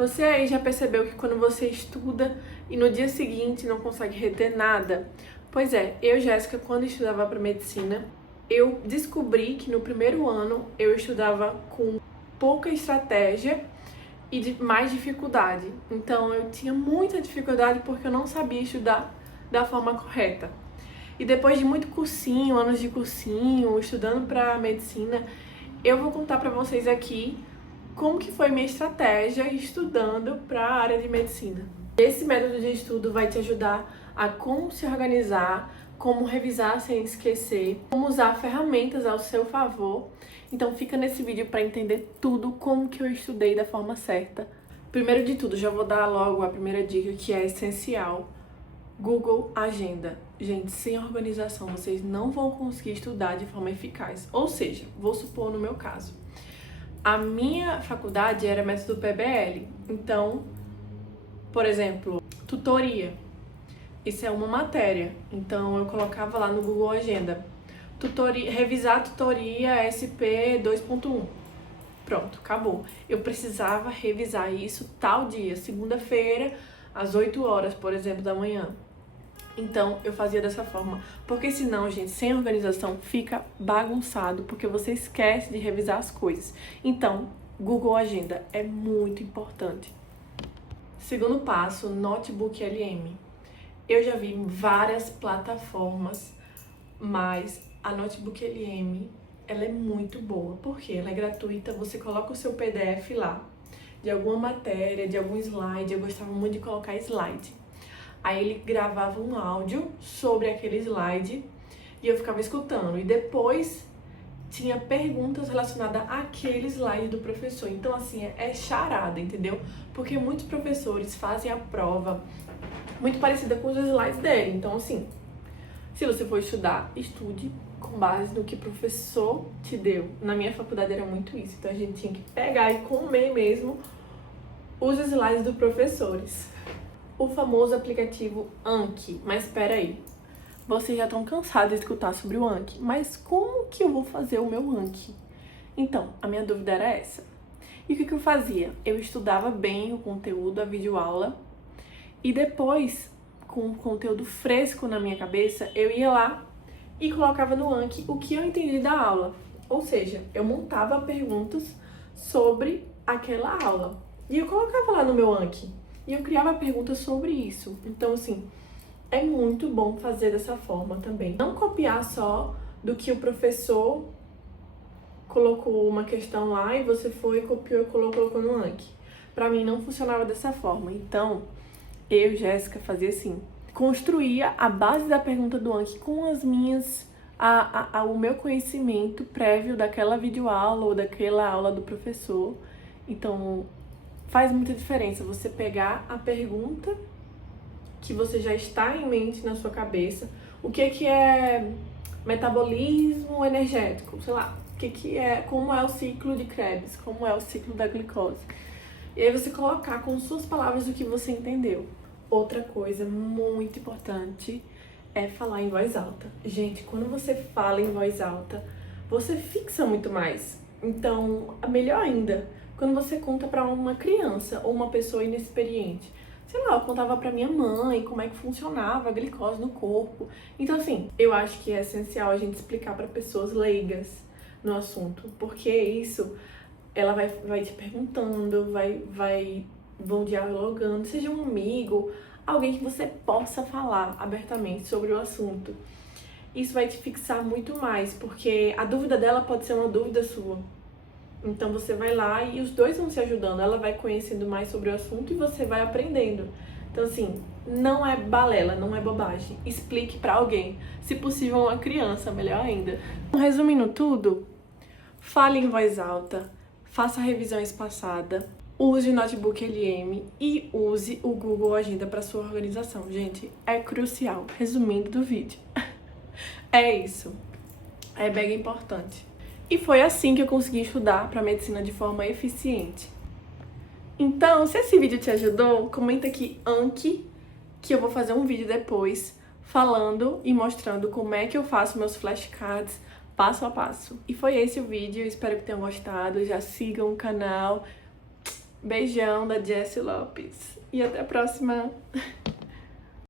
Você aí já percebeu que quando você estuda e no dia seguinte não consegue reter nada? Pois é, eu, Jéssica, quando estudava para medicina, eu descobri que no primeiro ano eu estudava com pouca estratégia e de mais dificuldade. Então eu tinha muita dificuldade porque eu não sabia estudar da forma correta. E depois de muito cursinho, anos de cursinho, estudando para medicina, eu vou contar para vocês aqui como que foi minha estratégia estudando para a área de medicina. Esse método de estudo vai te ajudar a como se organizar, como revisar sem esquecer, como usar ferramentas ao seu favor. Então fica nesse vídeo para entender tudo como que eu estudei da forma certa. Primeiro de tudo, já vou dar logo a primeira dica que é essencial. Google Agenda. Gente, sem organização vocês não vão conseguir estudar de forma eficaz. Ou seja, vou supor no meu caso, a minha faculdade era método PBL. Então, por exemplo, tutoria. Isso é uma matéria. Então, eu colocava lá no Google Agenda. Revisar a tutoria SP 2.1. Pronto, acabou. Eu precisava revisar isso tal dia, segunda-feira, às 8 horas, por exemplo, da manhã. Então, eu fazia dessa forma. Porque senão, gente, sem organização fica bagunçado, porque você esquece de revisar as coisas. Então, Google Agenda é muito importante. Segundo passo, Notebook LM. Eu já vi várias plataformas, mas a Notebook LM, ela é muito boa. Porque ela é gratuita, você coloca o seu PDF lá, de alguma matéria, de algum slide. Eu gostava muito de colocar slide. Aí ele gravava um áudio sobre aquele slide e eu ficava escutando. E depois tinha perguntas relacionadas àquele slide do professor. Então, assim, é charada, entendeu? Porque muitos professores fazem a prova muito parecida com os slides dele. Então, assim, se você for estudar, estude com base no que o professor te deu. Na minha faculdade era muito isso. Então, a gente tinha que pegar e comer mesmo os slides dos professores. O famoso aplicativo Anki. Mas espera aí, vocês já estão cansados de escutar sobre o Anki, mas como que eu vou fazer o meu Anki? Então, a minha dúvida era essa. E o que eu fazia? Eu estudava bem o conteúdo, a videoaula, e depois, com o conteúdo fresco na minha cabeça, eu ia lá e colocava no Anki o que eu entendi da aula. Ou seja, eu montava perguntas sobre aquela aula. E eu colocava lá no meu Anki. E eu criava perguntas sobre isso. Então, assim, é muito bom fazer dessa forma também. Não copiar só do que o professor colocou uma questão lá e você foi, copiou e colocou no Anki. Pra mim, não funcionava dessa forma. Então, eu, Jéssica, fazia assim. Construía a base da pergunta do Anki com as minhas... o meu conhecimento prévio daquela videoaula ou daquela aula do professor. Então, faz muita diferença você pegar a pergunta que você já está em mente na sua cabeça. O que é metabolismo energético? Sei lá, como é o ciclo de Krebs, como é o ciclo da glicose. E aí você colocar com suas palavras o que você entendeu. Outra coisa muito importante é falar em voz alta. Gente, quando você fala em voz alta, você fixa muito mais. Então, melhor ainda, quando você conta para uma criança ou uma pessoa inexperiente. Sei lá, eu contava para minha mãe como é que funcionava a glicose no corpo. Então, assim, eu acho que é essencial a gente explicar para pessoas leigas no assunto, porque isso, ela vai te perguntando, vão dialogando, seja um amigo, alguém que você possa falar abertamente sobre o assunto. Isso vai te fixar muito mais, porque a dúvida dela pode ser uma dúvida sua. Então você vai lá e os dois vão se ajudando, ela vai conhecendo mais sobre o assunto e você vai aprendendo. Então, assim, não é balela, não é bobagem. Explique pra alguém, se possível uma criança, melhor ainda. Resumindo tudo, fale em voz alta, faça a revisão espaçada, use o Notebook LM e use o Google Agenda para sua organização. Gente, é crucial. Resumindo do vídeo, é isso. É mega importante. E foi assim que eu consegui estudar para medicina de forma eficiente. Então, se esse vídeo te ajudou, comenta aqui Anki, que eu vou fazer um vídeo depois falando e mostrando como é que eu faço meus flashcards passo a passo. E foi esse o vídeo, espero que tenham gostado, já sigam o canal. Beijão da Jessie Lopes. E até a próxima!